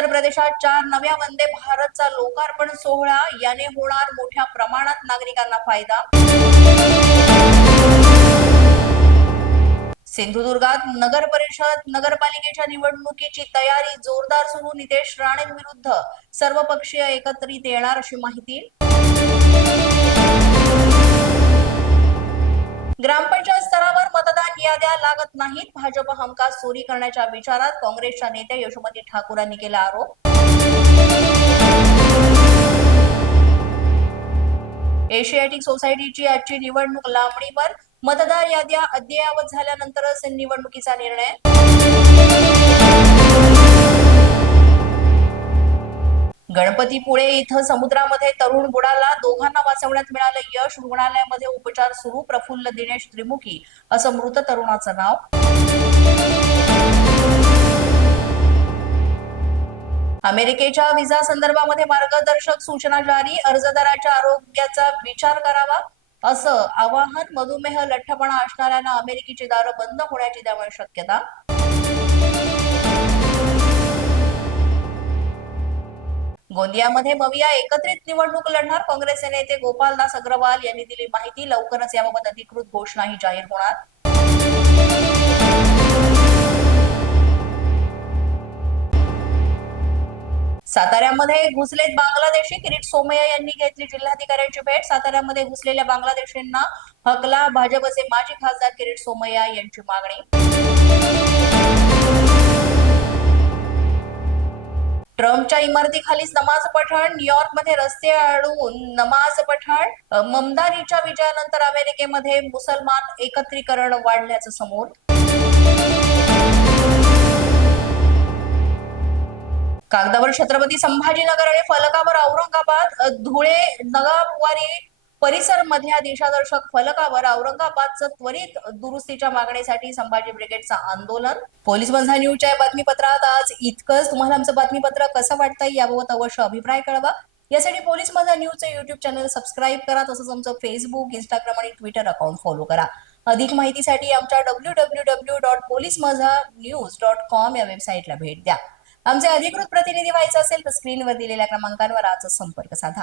प्रदेशात चार नव्या वंदे भारतचा लोकार्पण सोहळा याने होणार मोठ्या प्रमाणात नागरिकांना फायदा. सिंधुदुर्गात नगर परिषद नगरपालिकेच्या निवडणुकीची तयारी जोरदार सुरू नितेश राणेंविरुद्ध. सर्वपक्षीय एकत्रित येणार अशी माहिती. मतदान लागत नाहीत. भाजप हमखास चोरी करण्याच्या विचारात काँग्रेसच्या नेत्या यशोमती ठाकूरांनी केला आरोप. एशियाटिक सोसायटीची आजची निवडणूक लांबणीवर मतदार याद्या अद्ययावत झाल्यानंतरच निवडणुकीचा निर्णय. गणपतीपुळे इथं समुद्रामध्ये तरुण बुडाला दोघांना वाचवण्यात मिळालं यश. रुग्णालयामध्ये उपचार सुरू. प्रफुल्ल दिनेश त्रिमुखी असं मृत तरुणाचं नाव. अमेरिकेच्या व्हिसा संदर्भामध्ये मार्गदर्शक सूचना जारी. अर्जदाराच्या आरोग्याचा विचार करावा असं आवाहन. मधुमेह लठ्ठपणा असणाऱ्यांना अमेरिकेची दारं बंद होण्याची त्यामुळे शक्यता. गोंदियामध्ये मविया एकत्रित निवडणूक लढणार काँग्रेसचे नेते गोपालदास अग्रवाल यांनी दिली माहिती. लवकरच याबाबत अधिकृत घोषणाही जाहीर होणार. साताऱ्यामध्ये घुसलेत बांगलादेशी किरीट सोमय्या यांनी घेतली जिल्हाधिकाऱ्यांची भेट. साताऱ्यामध्ये घुसलेल्या बांगलादेशींना हकला भाजपचे माजी खासदार किरीट सोमय्या यांची मागणी. ट्रम्पच्या इमारतीखालीच नमाज पठण न्यूयॉर्कमध्ये रस्ते अडवून नमाज पठण ममदानीच्या विजयानंतर अमेरिकेमध्ये मुसलमान एकत्रीकरण वाढल्याचं समोर. कागदावर छत्रपती संभाजीनगर आणि फलकावर औरंगाबाद धुळे नगापुवारी परिसर मधल्या दिशादर्शक फलकावर औरंगाबादचं त्वरित दुरुस्तीच्या मागणीसाठी संभाजी ब्रिगेडचं आंदोलन. पोलीस बंधा न्यूजच्या या बातमीपत्रात आज इतकंच. तुम्हाला आमचं बातमीपत्र कसं वाटतंय याबाबत अवश्य अभिप्राय कळवा. यासाठी पोलीस माझा न्यूजचं युट्यूब चॅनल सबस्क्राईब करा तसंच आमचं फेसबुक इंस्टाग्राम आणि ट्विटर अकाउंट फॉलो करा. अधिक माहितीसाठी आमच्या W W W dot police Majha news dot com या वेबसाईटला भेट द्या. आमचे अधिकृत प्रतिनिधी व्हायचं असेल तर स्क्रीनवर दिलेल्या क्रमांकांवर आजच संपर्क साधा.